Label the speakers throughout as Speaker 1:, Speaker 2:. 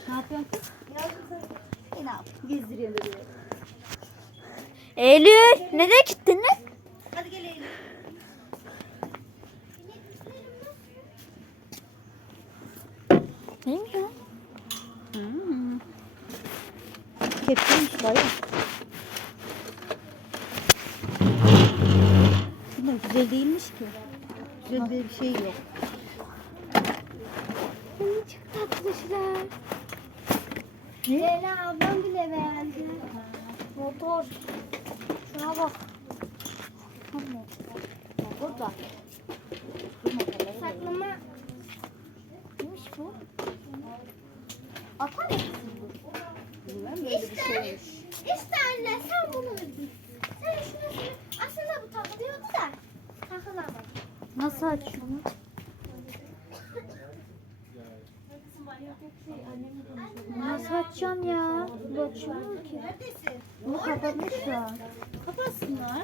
Speaker 1: Ne yapıyorsun kız? Ne yapıyorsun? Gezdiriyorlar diyor.
Speaker 2: Eylül nereye gittin lan?
Speaker 1: Hadi gel Eylül.
Speaker 2: Neymiş ya?
Speaker 1: Kepçeymiş bayağı. Bunlar güzel değilmiş ki. Güzel bir şey yok.
Speaker 2: Çok tatlışlar.
Speaker 3: Leyla ablam bile beğendi.
Speaker 2: Motor. Şuna bak.
Speaker 1: Burada.
Speaker 3: Saklama.
Speaker 2: Neymiş bu?
Speaker 1: Atar mısın bu? Bilmem böyle bir şeymiş.
Speaker 3: İşte anne sen bunu öldün. Sen şunu aslında bu takılıyordu da. Takılamadı.
Speaker 2: Nasıl açıyorsun? Nasıl açacaksın ya? Bu açılmıyor ki.
Speaker 1: Neredesin?
Speaker 2: Bunu kapatmışlar.
Speaker 1: Kapatsınlar.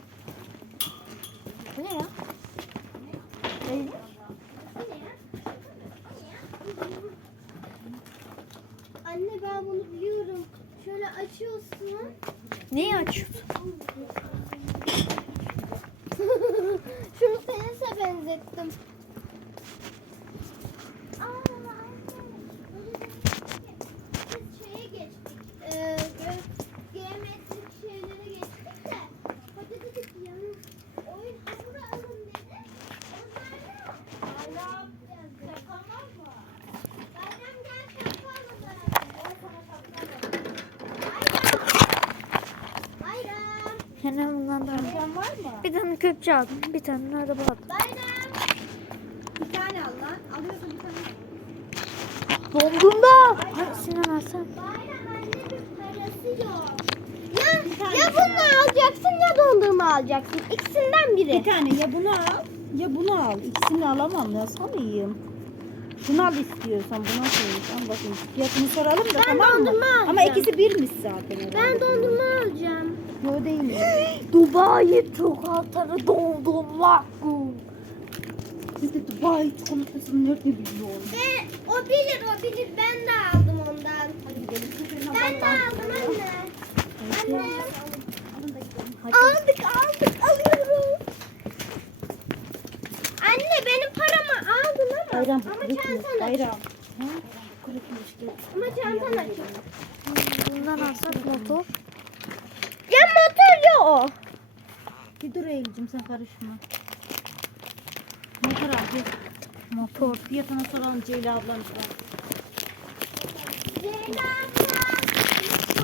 Speaker 2: Bu ne ya? Eylül.
Speaker 3: Anne ben bunu biliyorum. Şöyle açıyorsun.
Speaker 2: Neyi açıyorsun?
Speaker 3: Şunu tenise benzettim. Aa, anne. Biz şeye geçtik. Geometrik şeylere geçtik de. Hoca dedi ki yanı oyun hamuru alın dedi. Onlar da tamam mı? Bayram gel şapka alalım. Bayram.
Speaker 2: Hemen bundan da
Speaker 1: Sen var mı?
Speaker 2: bir tane köpçe aldım. Bir tane nerede aldım.
Speaker 3: Bayram.
Speaker 1: Bir tane al lan. Alıyorsun bir tane.
Speaker 2: Dondurma. Ay Sinan alsana.
Speaker 3: Bayram annemin parası yok. Ya bunu alacaksın ya dondurma alacaksın. İkisinden biri.
Speaker 1: Bir tane ya bunu al ya bunu al. İkisini alamam ya sanayım. Şunu al istiyorsan buna koyacağım. Bakın fiyatını soralım da
Speaker 3: Ben
Speaker 1: tamam mı?
Speaker 3: dondurma alacağım.
Speaker 1: Ama ikisi birmiş zaten.
Speaker 3: Ben dondurma alacağım.
Speaker 1: Yo değil.
Speaker 2: Dubai çikolatası dondurma.
Speaker 1: Siz de Dubai çikolatasını nerede biliyorsun?
Speaker 3: Ve o bilir. Ben de aldım ondan.
Speaker 1: Hadi gidelim.
Speaker 3: Ben de aldım anne. Anne.
Speaker 1: Alın da gidelim. Hadi.
Speaker 3: Aldık alıyoruz. Anne benim paramı aldın ama.
Speaker 1: Bayram
Speaker 3: Ama
Speaker 1: kırıkmış.
Speaker 3: çantan açık.
Speaker 1: Bayram. Ha? Kırıkmış. Gel.
Speaker 3: Ama çantan açık.
Speaker 2: Bundan alsak motor.
Speaker 3: Ya motor ya o.
Speaker 1: Bir dur Eylül'cüm sen karışma. Motor al gel.
Speaker 2: Motor.
Speaker 1: Fiyatını soralım Ceyla ablanızdan.